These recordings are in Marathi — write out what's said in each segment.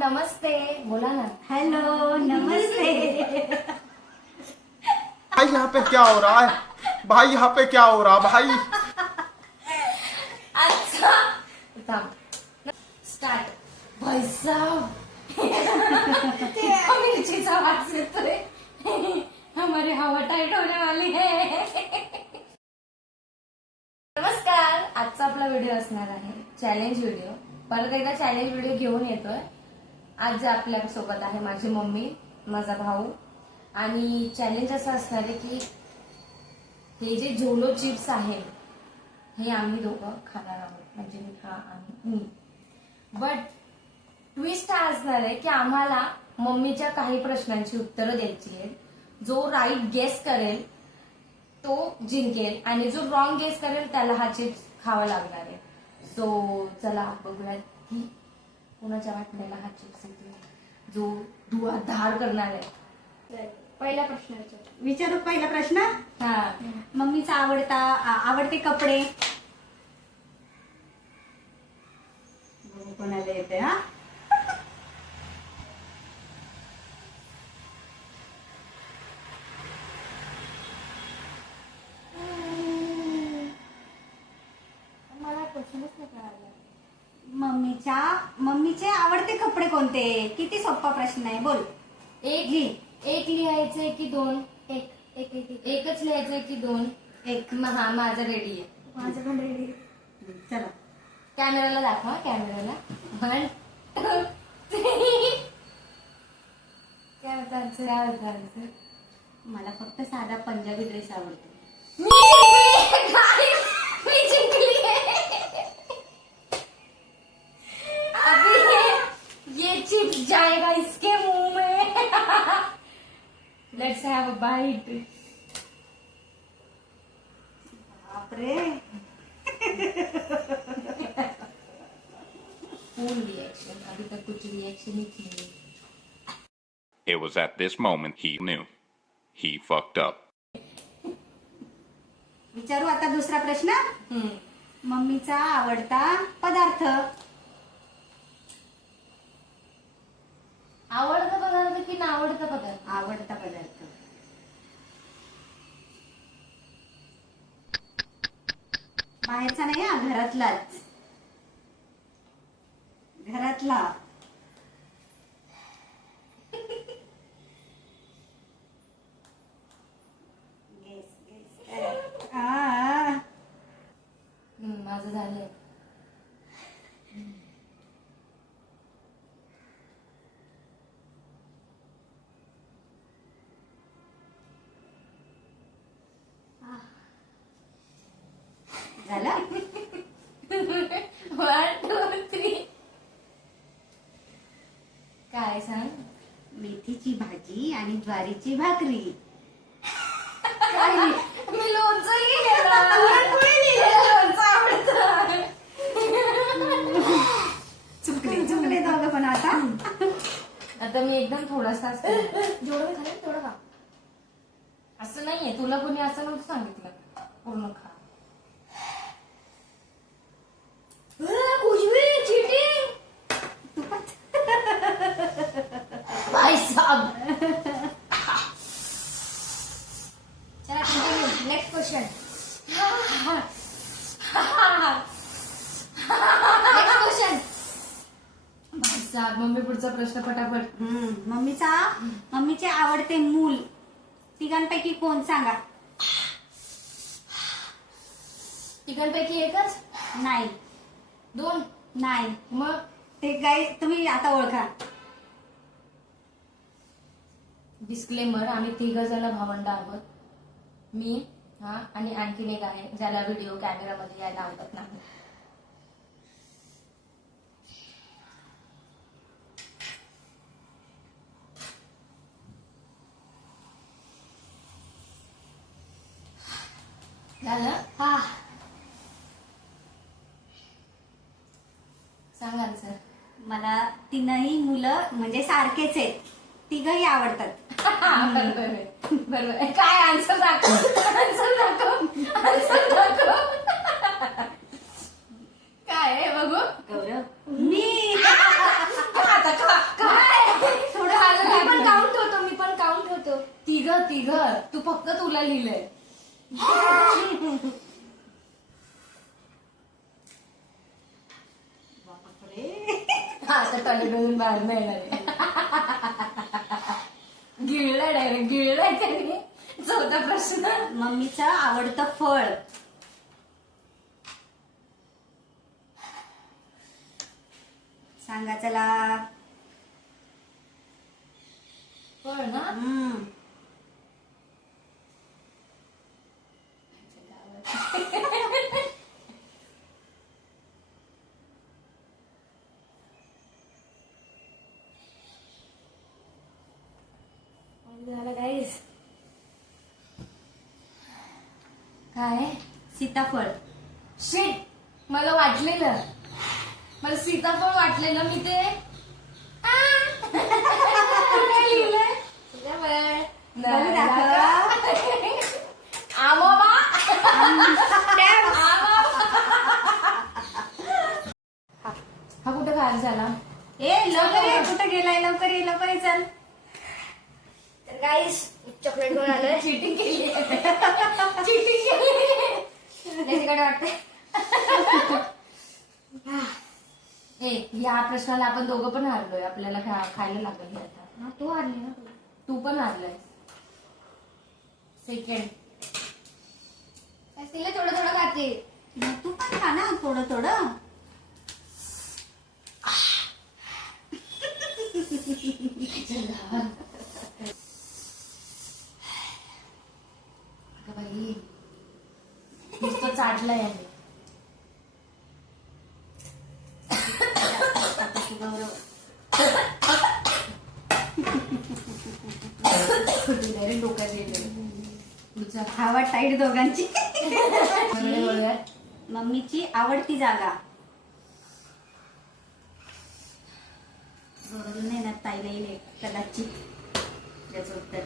नमस्ते बोला ना। हेलो नमस्ते। भाई यहाँ पे क्या हो रहा है? भाई यहाँ पे क्या हो रहा भाई? अच्छा स्टार्ट। भाई साहब ते मिर्चीचा वास येतोय। हमारी हवा टाइट होने वाली है। नमस्कार, आजचा आपला व्हिडिओ असणार आहे चॅलेंज व्हिडिओ। परत एकदा चॅलेंज व्हिडिओ घेऊन येतोय। आज आपल्या सोबत आहे माझी मम्मी, माझा भाऊ आणि चॅलेंज असं असणार आहे की हे जे झोलो चिप्स आहे हे आम्ही दोघं खाणार आहोत, म्हणजे मी आणि मी। बट ट्विस्ट हा असणार आहे की आम्हाला मम्मीच्या काही प्रश्नांची उत्तरं द्यायची आहेत। जो राईट गेस करेल तो जिंकेल आणि जो रॉंग गेस करेल त्याला हा चिप्स खावा लागणार आहे। सो चला बघूयात की कोणाच्या वाटण्याला हा चिप्स येतो जो धुआधार करणार आहे। पहिला प्रश्न विचारू। पहिला प्रश्न, हा, मम्मीचा आवडते कपडे बघू कोणाला येते। हा मला क्वेश्चनच नाही कळाला। मम्मीचे आवडते कपडे कोणते? किती सोपा प्रश्न आहे, बोल। एक लिहायचंय की दोन? एकच लिहायचंय की दोन? एक। हा, माझं रेडी आहे। माझं पण रेडी। चला कॅमेराला दाखवा, कॅमेराला। 1 2 3। काय होतं? मला फक्त साधा पंजाबी ड्रेस आवडतो। मी जिंकली आहे। अभी ये चिप्स जाएगा इसके मुंह में। Let's have a bite. बापरे। फुल रिएक्शन, अभी तक कुछ रिएक्शन ही नहीं। It was at this moment he knew. He fucked up. विचारू आता दुसरा प्रश्न। मम्मीचा आवडता पदार्थ? आवडता पदार्थ की नावडता पदार्थ? आवडता पदार्थ। बाहेरचा नाही हा, घरातलाच। घरातला। माझं झालंय। झालं। 1 2 3। काय सांग? मेथीची भाजी आणि ज्वारीची भाकरी। मी लोणचं लिहिलेलं। लोणचं आवडतं। चुकले दोघं पण आता। आता मी एकदम थोडासा जेवढं मी खाल्लं तेवढं खा। असं नाहीये, तुला कोणी असं नव्हतं सांगितलं पूर्ण खा। भाई साहब। चला continue, next question. Next question. भाई साहब, मम्मी पुढचा प्रश्न फटाफट। मम्मीचे आवडते मूल तिघांपैकी कोण, सांगा। तिघांपैकी एकच? नाही। 2? नाही। मग ते काय तुम्ही आता ओळखा। डिस्क्लेमर, आम्ही 3 जण भावंड आहोत। मी, हा, आणि आणखीन एक आहे ज्याला व्हिडिओ कॅमेरामध्ये यायला आवडत नाही। झालं? हा, सांग आन्सर। मला तीनही मुलं म्हणजे सारखेच आहेत, तिघही आवडतात। बरोबर। काय आन्सर दाखव? आन्सर दाखव। काय आहे बघू? गौरव, मी आता खा टॉयलेटमधून बाहेर नाही येणार गिळलाय डायरेक्ट गिळलाय त्याने. चौथा प्रश्न. मम्मीचं आवडतं फळ. सांगा चला. फळ ना. झालं गाईस. काय सीताफळ. शिट, मला वाटलेलं, मला सीताफळ वाटलेलं. मी ते कुठे लिहिलंय? तुझ्यावर. बघू दाखव. आमोबा. हा कुठे गायब झाला? ए लवकर ये, कुठं गेलाय? लवकर ये, लवकर ये, चल. तर गाईस चॉकलेट घेऊन आलोय. चिटिंग केली. चिटिंग केली. तिकडे वाटतंय. या प्रश्नाला आपण दोघं पण हारलोय. आपल्याला खायला लागेल हे आता. तू हारली ना. तू पण हारलाय. सेकंड. तिला थोडं थोडं खाते. तू पण खा ना थोडं थोडं. बाई नुसतं चाटलंय आम्ही. डोक्यात गेले. हवा टाईट दोघांची. बोलूया. मम्मीची आवडती जागा. बरोबर नाही ना ताईला येईल कदाचित त्याचं उत्तर.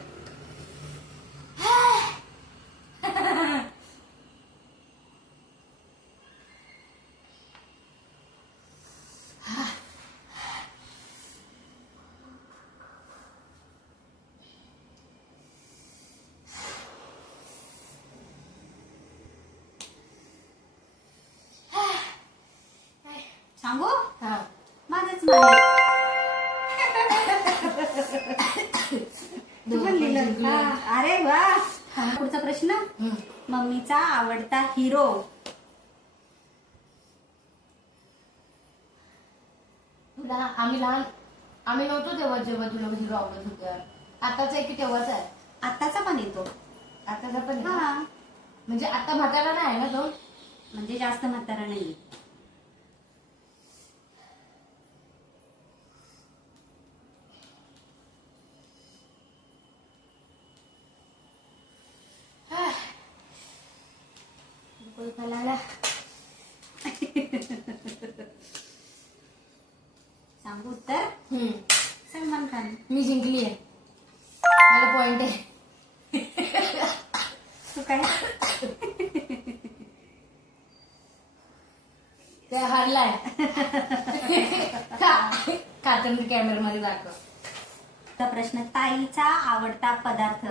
सांगू. हा. माझंच माहिती. तू पण लिहिलं. हा. अरे वा. पुढचा प्रश्न. मम्मीचा आवडता हिरो. तुला आम्ही नव्हतो तेव्हा जेव्हा तुला हिरो आवडत होत्या. आताच आहे की तेव्हाच आहे? आताचा पण येतो. आताचा पण आहे? हा. म्हणजे आता म्हातारा नाही आहे ना तो? म्हणजे जास्त म्हातारा नाही. सांगू उत्तर. सलमान खान. मी जिंकली आहे. मला पॉइंट आहे. तू काय ते हारलाय. कातन कॅमेरामध्ये दाखव. प्रश्न. ताईचा आवडता पदार्थ.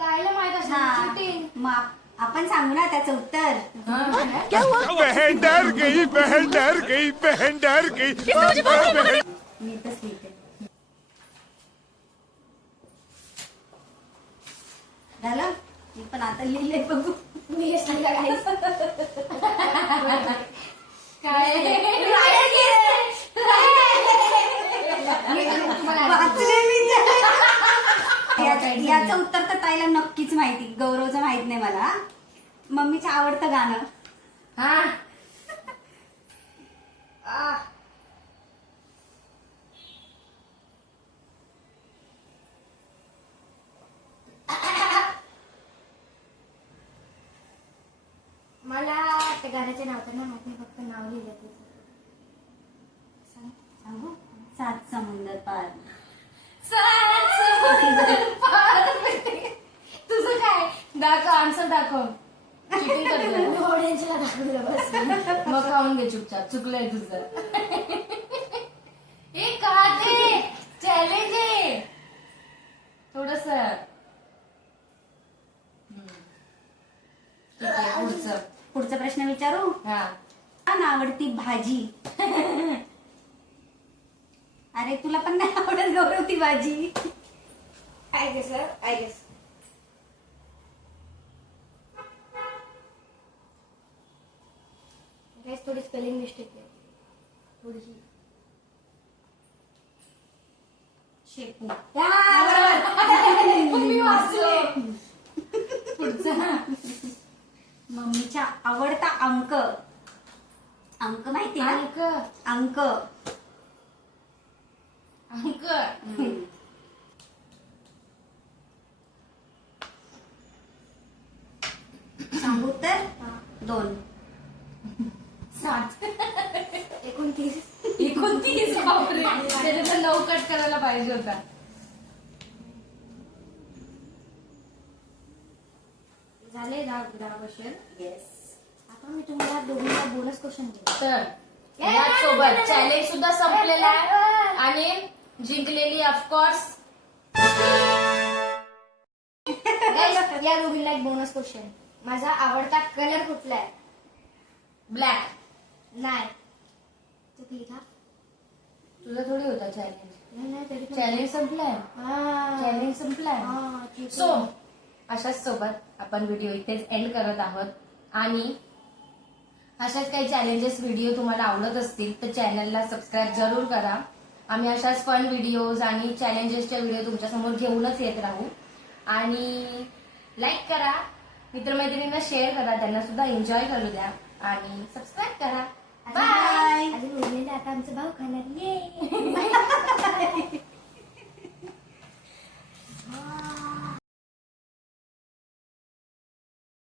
ताईला माहित हा. असेल. मग आपण सांगू ना त्याचं उत्तर. बहन डर गई, बहन डर गई, बहन डर गई. मी तच लिहिते. झालं. मी पण आता लिहिले बघू. मी सांगा काय वाचले मी. याचं उत्तर तर ताईला नक्कीच माहिती. गौरवचं माहित नाही मला. मम्मीचं आवडतं गाणं. हा. मला त्या गाण्याचे नाव तर नाही माहित नाही. फक्त नाव लिहिलं तिचं. सांगू. सात समुंदर पार. तुझं काय दाखव. आन्सर दाखव. चिटिंग करतोय. ऑडियन्सला दाखवलं बस. मग खाऊन घे चुपचाप. चुकलंय तुझं. हे का ते चॅलेंज आहे थोडस. पुढचा प्रश्न विचारू. हा. आवडती भाजी. अरे तुला पण नाही आवडत गौरव ती भाजी. I guess I guess. थोडी स्पेलिंग मिस्टेक आहे थोडीशी. शेपू. मी वाचले. पुढचा मम्मीचा आवडता अंक. अंक माहिती ना? अंक अंक. अंक सांगू तर 2. 7 29 बापरे त्याच्यात 9 कट करायला पाहिजे होता. झाले 10 क्वेश्चन. येस. आता मी तुम्हाला दोघींना बोनस क्वेश्चन देतो. तर यासोबत चॅलेंज सुद्धा संपलेला आहे आणि जिंकलेली ऑफकोर्स या दोघींना एक बोनस क्वेश्चन. माझा आवडता कलर कुठला आहे? ब्लॅक. नाही तुझा थोडी होता चॅलेंज. चॅलेंज संपलाय. चॅलेंज संपलाय. सो अशाच सोबत आपण व्हिडिओ इथेच एंड करत आहोत. आणि अशाच काही चॅलेंजेस व्हिडिओ तुम्हाला आवडत असतील तर चॅनलला सबस्क्राईब जरूर करा. आम्ही अशाच फन व्हिडिओज आणि चॅलेंजेसच्या व्हिडिओ तुमच्यासमोर घेऊनच येत राहू. आणि लाईक करा, मित्रमैत्रिणींना शेअर करा, त्यांना सुद्धा एन्जॉय करू द्या आणि सबस्क्राईब